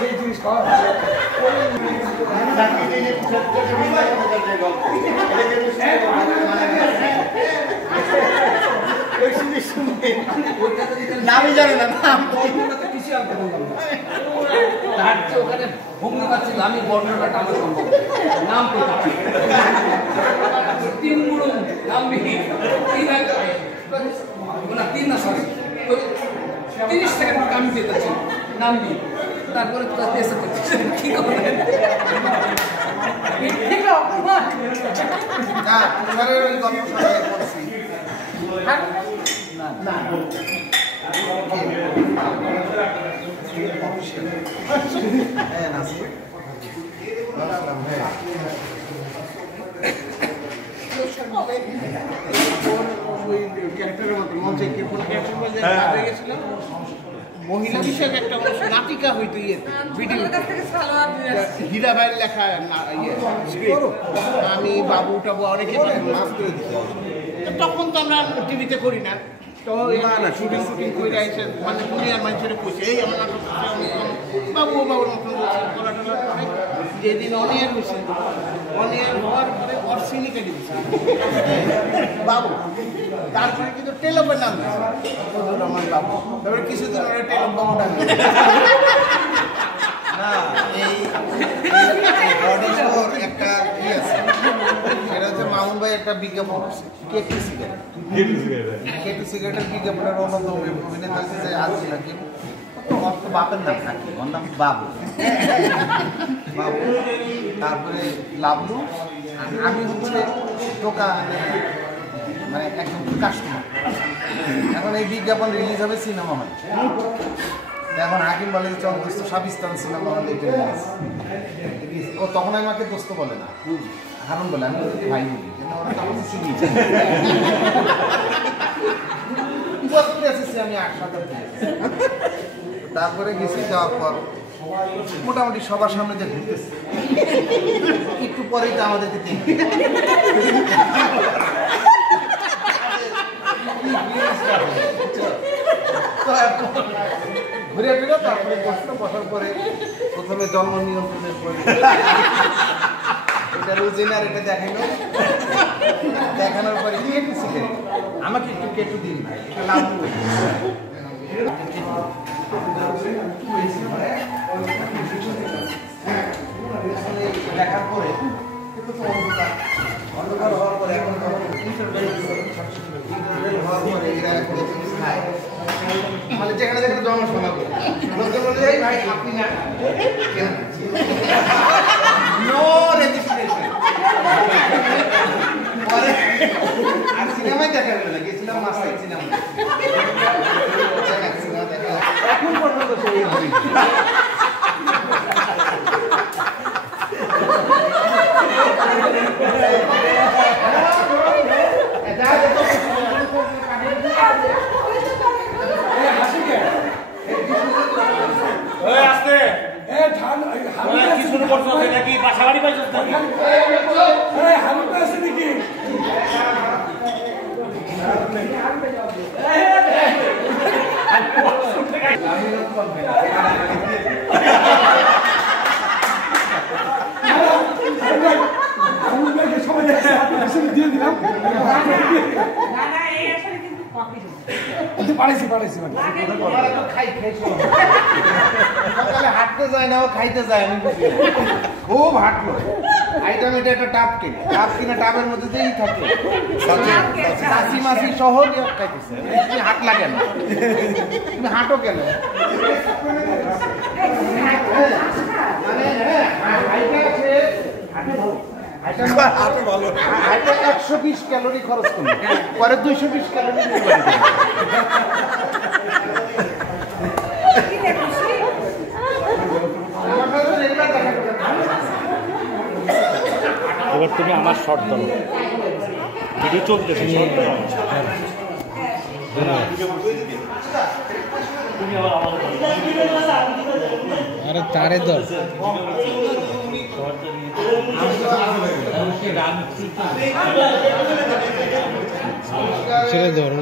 সেই জিনিস খাওয়া নামই জানে না নাম কিছু আনতে বললাম তার চেয়ে ওখানে ভঙ্গি পাচ্ছিল আমি বর্ণনাটা আমার সম্ভব নাম তিন মুড়ো নামবি তিন না সরি 30 সেকেন্ড কাম দিতেছি নামবি তারপরে তো দেশে করছিস কি করবে ঠিক না স্যারের ওই গল্প সবাই পড়ছি না হ্যাঁ নাসি মহিলা বিষয়ক একটা নাটিকা হইতো হীরা ভাইয়ের লেখা আমি বাবু টাবু অনেকে তখন তো আমরা টিভিতে করি না তো শুটিং শুটিং করে আসে মানে দুনিয়ার মানুষের পয়সা এই আমার নাটক বাবু বাবুর মতন তোলা টোলা যেদিন অনিয়ার হয়েছে অনিয়ার হওয়ার পরে অর্সিনি কেটে দিচ্ছে বাবু তারপরে কিন্তু টেলপের নাম রহমান বাবু তারপরে কিছুদিন ওরা টেলপ বাবু ডাক না এই একটা কি আছে সেটা হচ্ছে মামুন ভাই একটা বিজ্ঞাপন আছে কেটি সিগারেটের বিজ্ঞাপনের অন্যতম অভিনেতা হচ্ছে যে আজি নাকি ওর তো বাপের নাম থাকে ওর নাম বাবু বাবু তারপরে লাবলু আমি হচ্ছে দোকানে মানে একদম কাস্টমার এখন এই বিজ্ঞাপন রিলিজ হবে সিনেমা হল এখন হাকিম বলে যে চল দোস্ত সাবিস্তান সিনেমা হল ও তখন আমাকে দোস্ত বলে না হারুন বলে আমি ভাই বলি আমি 8-7 তারপরে গেছি যাওয়ার পর মোটামুটি সবার সামনে যে ঘুরতেছে একটু পরেই তো আমাদেরকে দেখবে ঘুরে ফিরে তারপরে বসার পরে প্রথমে জন্ম নিয়ন্ত্রণের পরে এটা রুজিনার এটা দেখানোর পরে কেটু শিখে আমাকে একটু কেটু দিন ভাই এটা লাভ দেখার পরে অন্ধকার হওয়ার পরে এখন হওয়ার পরে এরা খায় মানে যেখানে যেখানে জন্ম শোনাবো লোকজন বলে যাই ভাই আপনি না নো রেজিস্ট্রেশন পরে আর সিনেমায় দেখা গেল না গেছিলাম মাস্টার সিনেমা দেখা এখন পর্যন্ত সেই নাকি বাসা বাড়ি পাইছ নাকি হাঁটতে যায় না ও খাইতে যায় আমি খুব হাঁটলো আইটেম এটা একটা টাপ কিনে টাপের মধ্যে দিয়েই থাকে চাষি মাসি সহ খাইতেছে তুমি হাঁটলা কেন তুমি হাঁটো কেন মানে হাইটা 120 ক্যালোরি খরচ করলো পরে 220 ক্যালোরি এবার তুমি আমার শর্ট ধরো ভিডিও চলতেছে তুমি আবার আমাদের আরে তারে দর ছেড়ে ধর